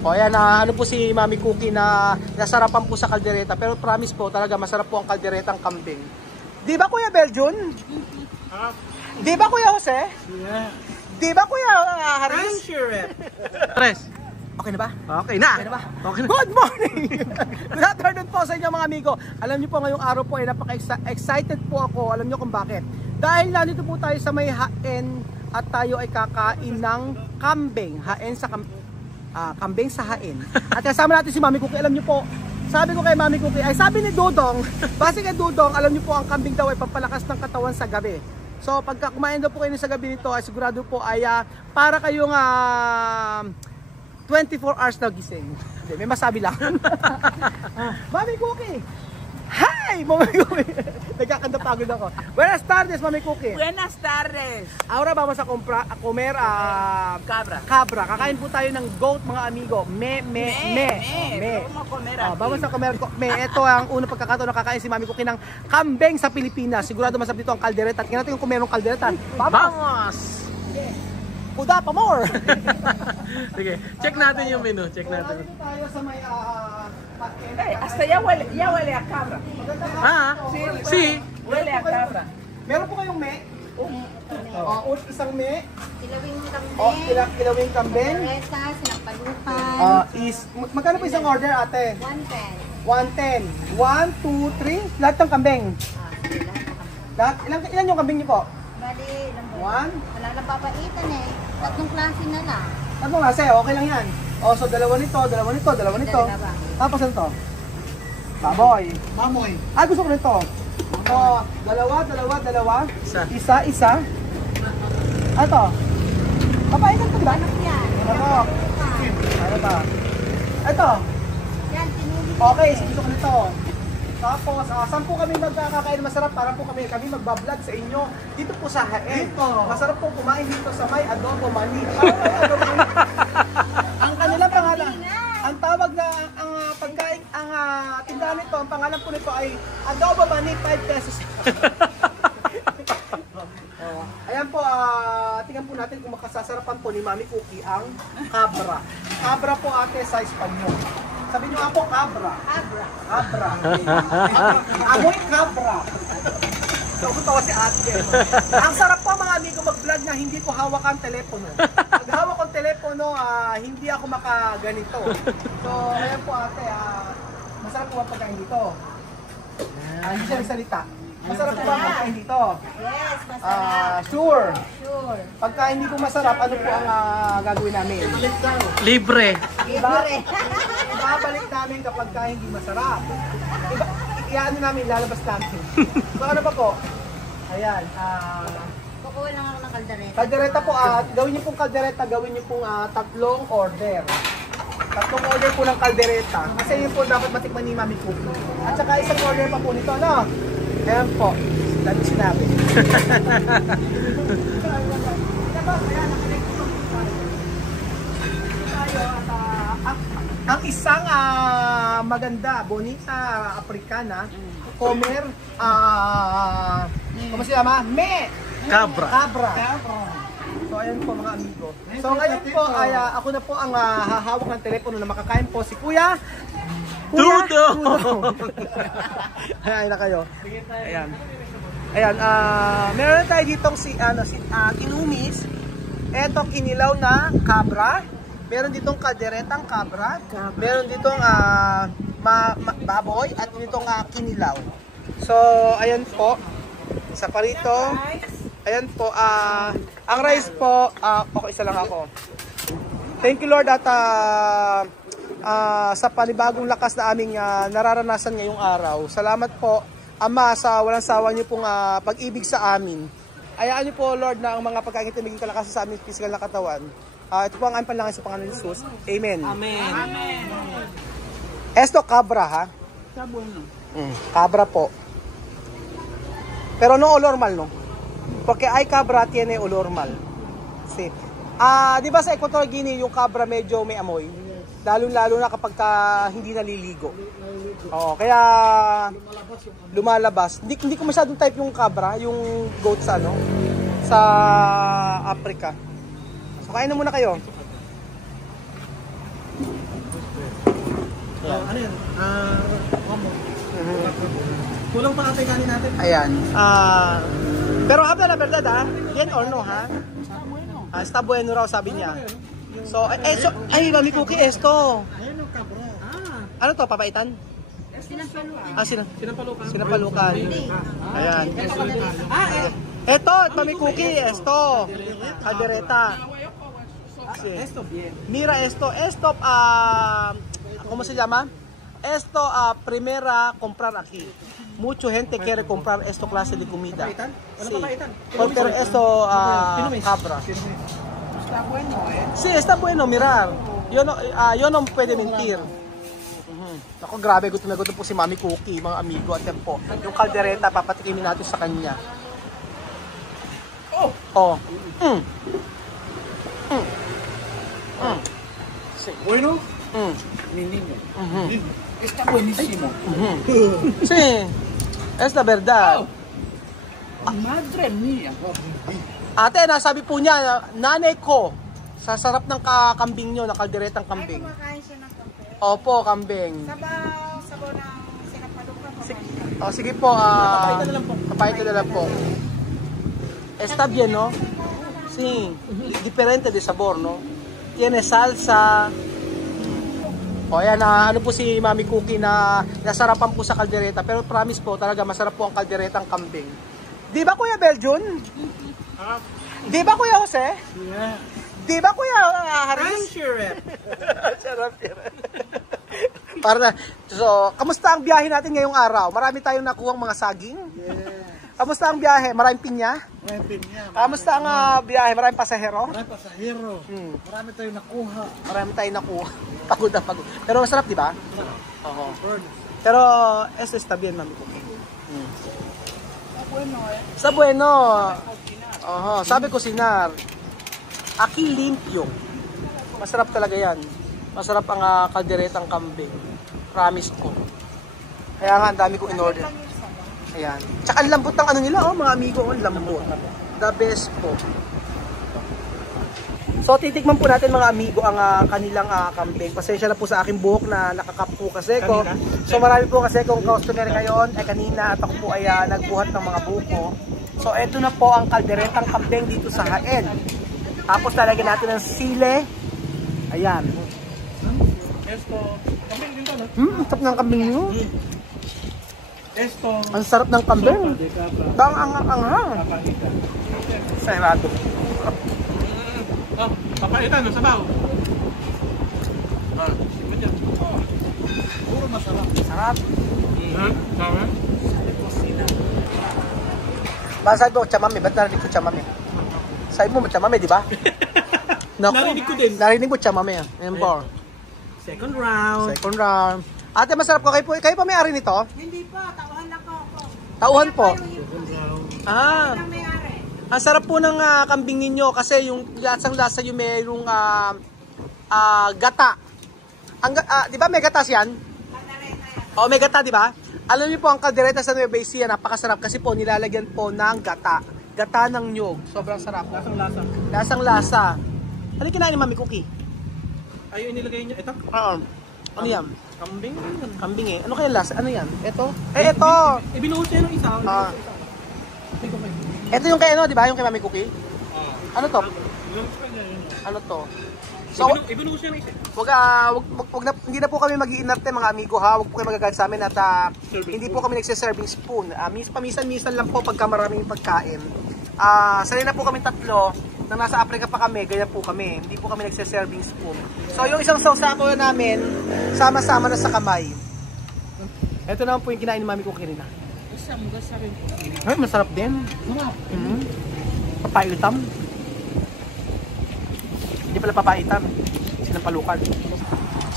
O ayan, ano po si Mami Cookie na nasarapan po sa kaldereta. Pero promise po talaga masarap po ang kalderetang kambing. Di ba Kuya Beljon? Di ba Kuya Jose? Yeah. Di ba Kuya Haris? I'm sure. Haris, okay na ba? Okay na. Okay na ba? Okay na. Good morning! Good afternoon po sa inyo mga amigo. Alam niyo po ngayong araw po ay napaka-excited po ako. Alam niyo kung bakit? Dahil nandito po tayo sa may haen at tayo ay kakain ng kambing. Kambing sa haen. At kasama natin si Mami Cookie. Alam niyo po, sabi ko kay Mami Cookie, ay sabi ni Dudong, base kay Dudong, alam niyo po ang kambing daw ay pampalakas ng katawan sa gabi. So pagka kumain daw po kayo sa gabi nito, ay sigurado po ay para kayong 24 hours na gising. Hindi, may masabi lang. Mami Cookie! Hi! Mami Cookie! Nagkakanda pagod ako. Buenas tardes, Mami Cookie! Buenas tardes! Ahora vamos a comer Cabra. cabra. Kakain po tayo ng goat, mga amigo. Vamos a comer me. Ito ang unang pagkakataon na kakain si Mami Cookie ng kambing sa Pilipinas. Sigurado masarap dito ang kaldereta. Tingnan natin kung merong kaldereta. Vamos! Kuda pa more! Sige, check natin yung menu. Check natin. Dito tayo sa may Hasta ya huele a cabra. Sí. Huele a cabra. Meron po kayong me? Isang me. Kilawing kambing. Kilawing kambing. Kaldereta, sinampalukan. Magkano po isang order, ate? 110. 110. 1, 2, 3. Lahat ng kambing. Lahat, ilan yung kambing niyo po? Bali, ilang ba? 1. Wala lang papaitan eh. Tatlong klase na lang. Ano nga, okay lang yan. So dalawa nito. Dalawa. Tapos ano to? Baboy. Mamoy. Gusto ko nito. Dalawa. Isa. Ano to? Papaitan to, diba? Anak yan. Ano ba? Ito. Yan, tinuli. Okay, gusto ko nito. Tapos, saan po kami magkakain masarap para po kami magbablog sa inyo dito po sa haen. Masarap po kumain dito sa may Adobo Mani. Ang kanilang pangalan, ang tawag na ang pagkain, ang tindahan nito, ang pangalan po nito ay Adobo Mani 5 pesos. Ayan po, tingnan po natin kung makasasarapan po ni Mami Cookie ang cabra. Cabra po ate sa Espanyol. Sabi niyo ako, cabra. Cabra. Amoy cabra. Tawa si ate. Ang sarap po mga amigo mag-vlog na hindi ko hawak ang telepono. Pag hawak ang telepono, hindi ako makaganito. So, ayan po ate, masarap po ang pagkain dito. Hindi siya salita. Masarap po ang pagkain dito. Yes, masarap. Sure. Sure. Pagka hindi po masarap, ano po ang gagawin namin? Libre. Libre. Ibabalik namin kapag hindi masarap. Iyaano namin, lalabas namin. So ano pa po? Ayan. Kukuha lang ako ng kaldereta. Kaldereta po, gawin niyo pong kaldereta, gawin niyo pong tatlong order. Tatlong order po ng kaldereta. Kasi yun po dapat matikman ni Mami Cookie. At saka isang order pa po nito, ano? Ayan po. Dami sinabi. Ang isang maganda, bonita, Africana, comer, ¿cómo se llama? Cabra. So ayan po mga amigo. So ngayon po ay ako na po ang hahawak ng telepono na makakain po si Kuya Dudong. Ayan na kayo. Ayan, meron tayo ditong kinumis. Eto kinilaw na cabra. Meron ditong kalderetang cabra. Meron ditong baboy at ditong kinilaw. So, ayan po. Isa pa rito. Ayan po. Ang rice po, okay, isa lang ako. Thank you Lord at sa panibagong lakas na aming nararanasan ngayong araw. Salamat po, Ama, sa walang sawa niyo pong pag-ibig sa amin. Ayaan niyo po, Lord, na ang mga pagkain ito maging kalakas sa aming physical na katawan. Ito po ang aming panalangin sa Panginoon Jesus. Amen. Amen. Esto cabra, ha? Cabra po. Pero no olor mal, no? Porque hay cabra tiene olor mal. Sí. Di ba sa Equatorial Guinea yung cabra medyo may amoy? Lalo-lalo na kapag hindi naliligo. Oo, kaya lumalabas. Hindi ko masyadong type yung cabra, yung goat sa Africa. So kain na muna kayo. So, ano yan? Kulang pa ate kanin natin. Ayan. Pero habla la verdad bien or no ha? Está bueno raw sabi niya. So, ay Mami Cookie, esto. Ayan ang kabra. Ano to, papaitan? Sinampalukan. Sinampalukan. Ayan. Eto, Mami Cookie, esto. Caldereta. Sí. Esto bien. Mira esto, ¿cómo se llama? Esto primera comprar aquí. Mucha gente quiere comprar esta clase de comida. Papaitan? Ano Sí. papaitan? Porque esto cabra. Está bueno, ¿eh? Sí, está bueno mirar. Yo no puede mentir. Ako, grabe, gutom na gutom po si Mami Cookie, mga amigo. At yan po, yung kaldereta, papatikimin natin sa kanya. Oh! Sí. Bueno, Mm. mi niño. Mhm. Está buenísimo. Sí, es la verdad. Madre mía. Ate, nasabi po niya, nanay ko, sa sarap ng kambing nyo, na kalderetang kambing. Kumakain siya ng kape. Opo, kambing. Sabaw ng sinapalukan. Sige po, papaitan na lang po. Está bien, no? Sí, diferente de sabor, no? Tiene salsa. O ayan, ano po si Mami Cookie na nasarapan po sa kaldereta. Pero promise po, talaga masarap po ang kalderetang kambing. Di ba Kuya Belgian? Di ba Kuya Jose? Yeah. Di ba Kuya Haris? I'm sure. Sarap yan. So, kamusta ang biyahe natin ngayong araw? Marami tayong nakuhang mga saging. Yeah. Kamusta ang biyahe? Maraming pinya? May pinya. Kamusta ang biyahe? Maraming pasahero? Marami pasahero. Marami tayong nakuha. Marami tayong nakuha. Pagod na pagod. Pero masarap, di ba? Oo. Pero, esto está bien, Mami Cookie. Está bueno, ¿eh? Sa bueno. Oho, sabi ko sinar. Aki limpyo. Masarap talaga yan. Masarap ang kalderetang kambing. Promise ko. Kaya nga, ang dami kong in-order. Ayan. Tsaka ang lambot ng ano nila, mga amigo. Ang lambot. The best po. So, titikman po natin mga amigo ang kanilang kambing. Pasensya na po sa aking buhok na nakakap po kasi ko. So, marami po kasi kung customer ngayon ay kanina at ako po ay nagbuhat ng mga buko. So, eto na po ang kalderetang kambing dito sa Haen. Tapos lalagyan natin ng sile. Ayan. Esto. Kambing din to, no? Ang sarap ng kambing nyo. Esto. Ang sarap ng kambing. De cabra. Bang ang sarado. Papaitan, no? Sabaw. Puro masarap. Sarap. Sabi? Ba sabi mo, chamame. Ba't narinig ko chamame? Sabi mo, chamame, di ba? Naku, Narinig ko din. Narinig mo chamame. Ayan po. Second round. Second round. Ate, masarap ko. Kayo pa may-ari nito? Hindi po, tauhan lang ko ako. Tauhan po. Second round. Ah. May-ari. Ang sarap po ng kambing ninyo kasi yung lasang-lasa yung mayroong gata. Di ba may gatas yan? O, may gata, di ba? Alam niyo po, ang kaldereta sa Nueva Ecija, napakasarap kasi po nilalagyan po ng gata. Gata ng nyog. Sobrang sarap. Lasang-lasa. Lasang-lasa. Ano yung kinain ni Mami Cookie? Ay, inilagay niya. Ito? Oo. Ano yan? Kambing. Kambing eh. Ano kaya lasa? Ano yan? Ito? Ito! Ibinuhos niya ng isa. Ito yung kay ano, di ba? Yung kay Mami Cookie? Ano to? Ano to? So, Ibinuhos niya ng isa. hindi na po kami mag-iinarte mga amigo ha. Huwag po kayo magagalit sa amin at hindi po kami nagsiserving spoon. Paminsan-minsan lang po pagka maraming pagkain. Sanay na po kami tatlo. Nang nasa Africa pa kami, ganyan po kami. Hindi po kami nagsiserving spoon. So yung isang sausato namin, sama-sama na sa kamay. Ito naman po yung kinain ni Mami Cookie rin ha. Ay, masarap din. Papaitam. Hindi pala papaitam. Sinampalukan.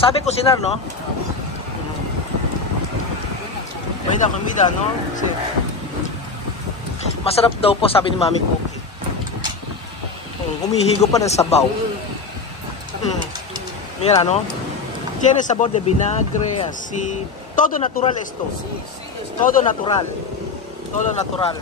Sabi ko sinar, no? Kumida, no? Kasi masarap daw po, sabi ni Mami Cookie. Humihigo pa ng sabaw. Mira, no? Tiene sabor de vinagre, así. Todo natural esto. Todo natural. Todo natural.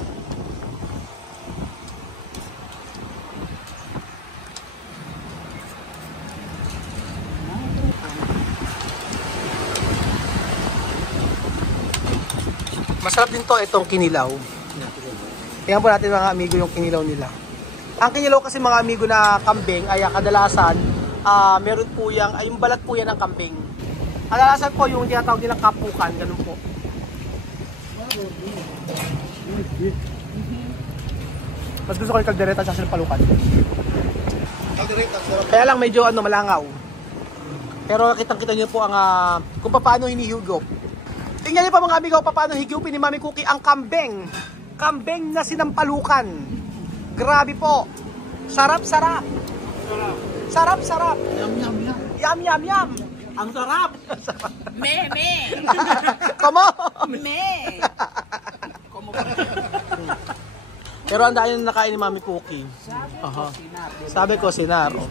Masarap din to itong kinilaw. Tingnan po natin mga amigo yung kinilaw nila. Ang kinilaw kasi mga amigo na kambing ay kadalasan meron po yung balat po yan ng kambing. Kadalasan po yung tinatawag nilang kapukan, ganun po. Mas gusto ko yung kaldereta sa palukan. Kaya lang medyo malangaw. Pero kitang-kita niyo po ang kung paano hinihigop. Tingnan niyo pa mga amigo paano higupin ni Mami Cookie ang kambing. Kambing na sinampalukan. Grabe po. Sarap-sarap. Sarap-sarap. Yum. Ang sarap. Me. Come on. Me. Pero ang dahil nakain ni Mami Cookie. Sabi ko, Sinaro.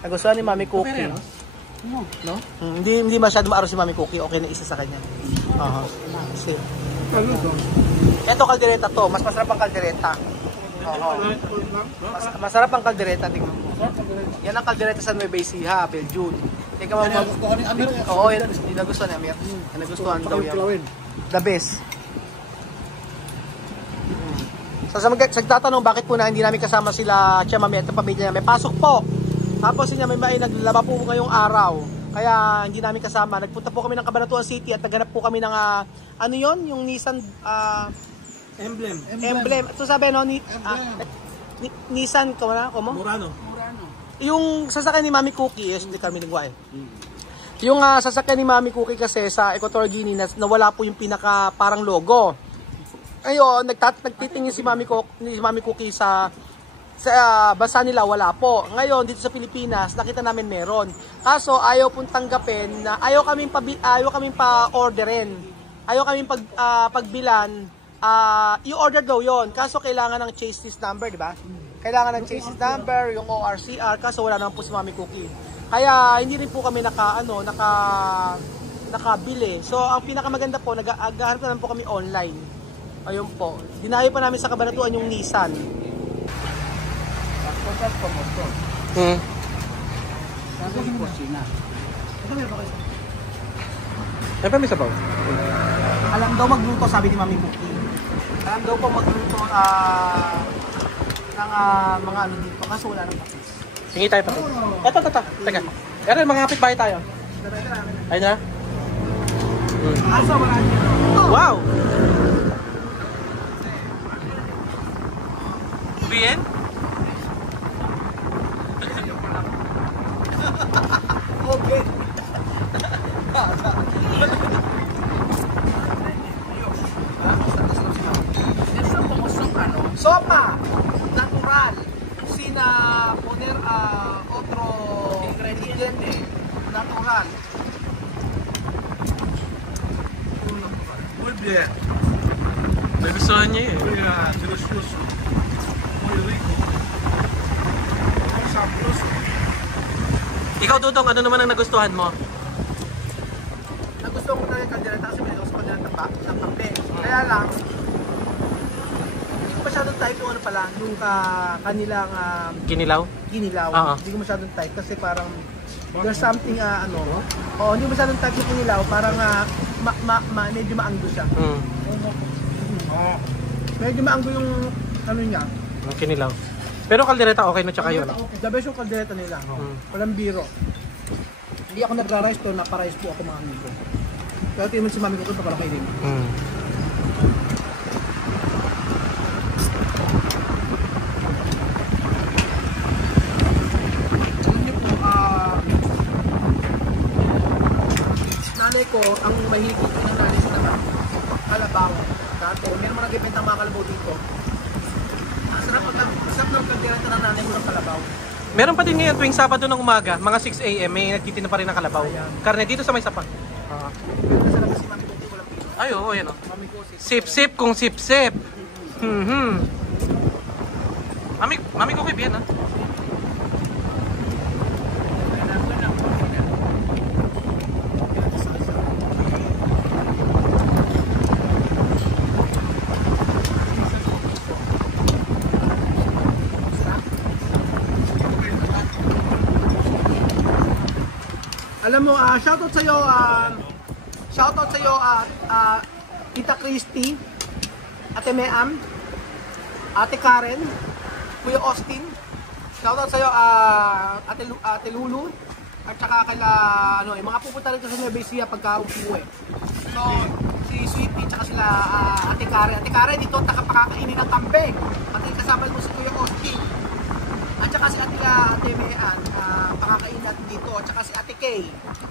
Nagustuhan ni Mami Cookie. No? Hindi masyado maaro si Mami Cookie. Okay na isa sa kanya. Ito kaldereta to. Mas masarap ang kaldereta. Masarap ang kaldereta. Tingnan mo. Yan ang kaldereta sa Nueva Ecija, Belgium. Tingnan mo. Oo, yan nagustuhan ni Amir. Yan nagustuhan daw yan. The best. So sa magtatanong bakit po na hindi namin kasama sila Tia Mami at pamilya niya, may pasok po. Tapos niya may naglaba po ngayong araw. Kaya hindi namin kasama. Nagpunta po kami ng Cabanatuan City at naghanap po kami ng ano yon, yung Nissan Emblem. Ito sabi Nissan Murano. Yung sasakyan ni Mami Cookie, hindi kami nagwa Yung sasakyan ni Mami Cookie kasi sa Equatorial Guinea nawala po yung pinaka parang logo. Ayun, nagtitingin si Mami Cookie sa bansa nila, wala po. Ngayon, dito sa Pilipinas, nakita namin meron. Kaso, ayaw pong tanggapin na ayaw kaming pa-orderin. Ayaw kaming pagbilan. I-order daw yon. Kaso, kailangan ng chassis number, di ba? Kailangan ng chassis number, yung ORCR. Kaso, wala naman po si Mami Cookie. Kaya, hindi rin po kami nakabili. So, ang pinakamaganda po, nag-ahanap na lang po kami online. Ayun po. Dinayo pa namin sa Cabanatuan yung Nissan. Ay pa may sabaw. Alam daw magluto, sabi ni Mami Cookie. Alam daw po magluto ng mga ano dito. Kaso wala nang pakis. Hingi tayo pa. Ito. Teka. Pero mga kapitbahay tayo. Ayun na. Asa wala dito. Wow! Bien? Okay. Sopa natural sin poner otro ingrediente natural. Muy bien. Nagustuhan niya eh. Muy delicioso. Muy rico. Sabroso. Ikaw, Dudong, ano naman ang nagustuhan mo? Nagustuhan ko talaga yung kaldereta kasi may sa kaldereta sa kape. Kaya lang, hindi ko masyadong type yung yung kanilang Kinilaw? kinilaw. Oo. Hindi ko masyadong type kasi parang there's something hindi ko masyadong type yung kinilaw, parang medyo maanggo siya. Medyo maanggo yung niya. Ang kinilaw. Pero kaldereta okay no, tsaka yun. The best yung kaldereta nila. Walang biro. Hindi ako nagra-rice to, napa-rice po ako mga amigo. Pero tingnan si Mami ko ito pala kayo din. Nanay ko, ang mahigit ko ng nanay sa naman, kalabaw. Dati, meron mo nag-ibenta mga kalabaw dito. Sarap ng kaldereta ng nanay mo ng kalabaw. Meron pa din ngayon tuwing Sabado ng umaga, mga 6 AM, may nagtitinda pa rin ng kalabaw. Karne dito sa may sapa. Sarap kasi Mami ko ito walang pino. Ay, oo, yan o. Mami ko, Sip-sip kung sip-sip. Mami ko kay Bien, ha? Alam mo, shoutout sa iyo Tita Christy, Ate Meam, Ate Karen, Kuya Austin. Shoutout sa'yo, Ate Lulu. At saka kala, yung mga pupunta rito sa Nueva Ecija pagka uwi. So, si Sweetie, tsaka sila Ate Karen. Ate Karen, dito nakapakakainin ng kambing. Pati kasama mo si Kuya Austin. At saka si Ate Mean, pakakainin natin dito. At saka si Ate Kay.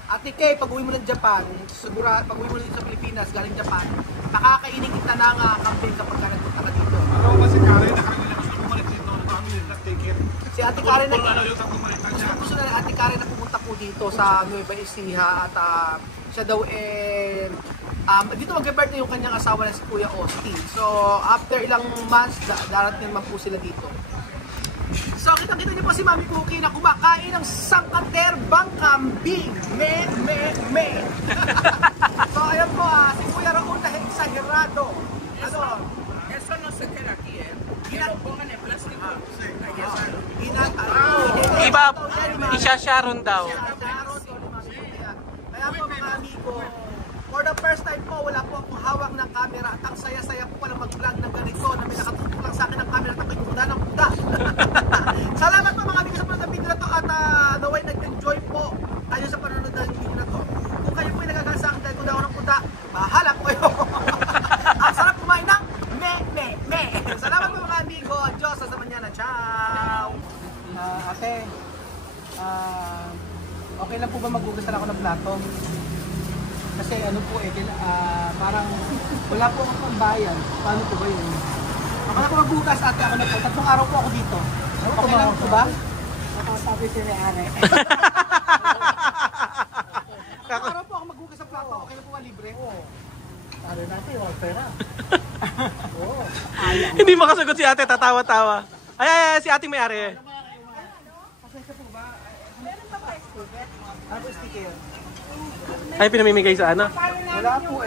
Ate Kay, pag uwi mo ng Japan, siguro pag uwi mo dito sa Pilipinas, galing Japan, pakakainin kita ng kambing kapag ka nagpunta ka dito. Ano ba si Karen? Nakakaganda gusto bumalik dito. Family, not-take it. Si Ate Karen Kung ano yung bumalik na siya. gusto na ni Ate Karen na pumunta po dito sa Nueva Ecija at siya daw dito mag-birthday yung kanyang asawa na si Kuya Austin. So after ilang months, darating naman po sila dito. So kita-kita niyo po si Mami Cookie na kumakain ng sangkaterbang kambing. Me. So ayan po, si Kuya Raul na exagerado. Ano? Eso no se queda aquí, ¿eh? Que lo pongan en plástico. Iba, isya-sharon daw. Kaya po mga amigo, for the first time po, wala po akong hawak ng camera at ang saya-saya po pala mag-vlog ng ganito na may nakatutok lang sa akin ng camera at ako'y kuda ng kuda. Salamat po mga amigo sa panonood ng video na to at naway nag-enjoy po kayo sa panonood ng video na to. Kung kayo po ay nagagawa sa akin dahil kuda ako ng kuda, bahala po kayo. Ang sarap kumain ng me. Salamat po mga amigo. Diyos sa manana. Ciao! Ate, okay lang po ba maghugasan ako ng plato? Kasi ano po parang wala po akong pambayan. Paano po ba yun? Ako na po maghugas ate, ako na po. 3 araw po ako dito. Okay lang po ba? Sabi ko ni Are. 3 araw po ako maghugas ng plato. Okay na po ba libre? Oo. Sabi natin, wala pera. Hindi makasagot si ate, tatawa-tawa. Ay, si ate may-ari. Pasensya po ba? Ano po sticker? Ay, pinamimigay sa ano? Wala po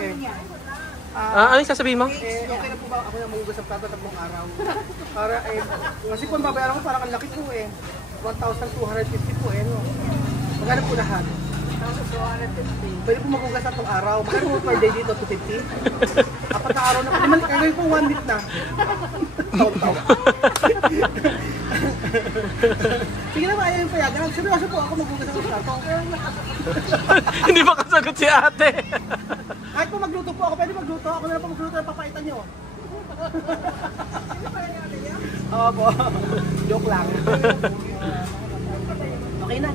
Ano yung sasabihin mo? okay na po ba ako na maghugas ng plato 3 araw? Para kasi kung babayaran ko parang ang laki po 1,250 po no? Magkano po lahat? 1,250. Pwede po maghugas na 3 araw. Magkano po per day dito? 250? 4 na araw na po. Ngayon po 1 week na. Tawa-tawa. Sige na ba, ayaw yung payagan. Seryoso po ako maghugas ng plato. Hindi makasagot si ate. Kahit po magluto po ako, pwede magluto. Ako na lang po magluto ng papaitan nyo. Oo po. Joke lang. Okay na.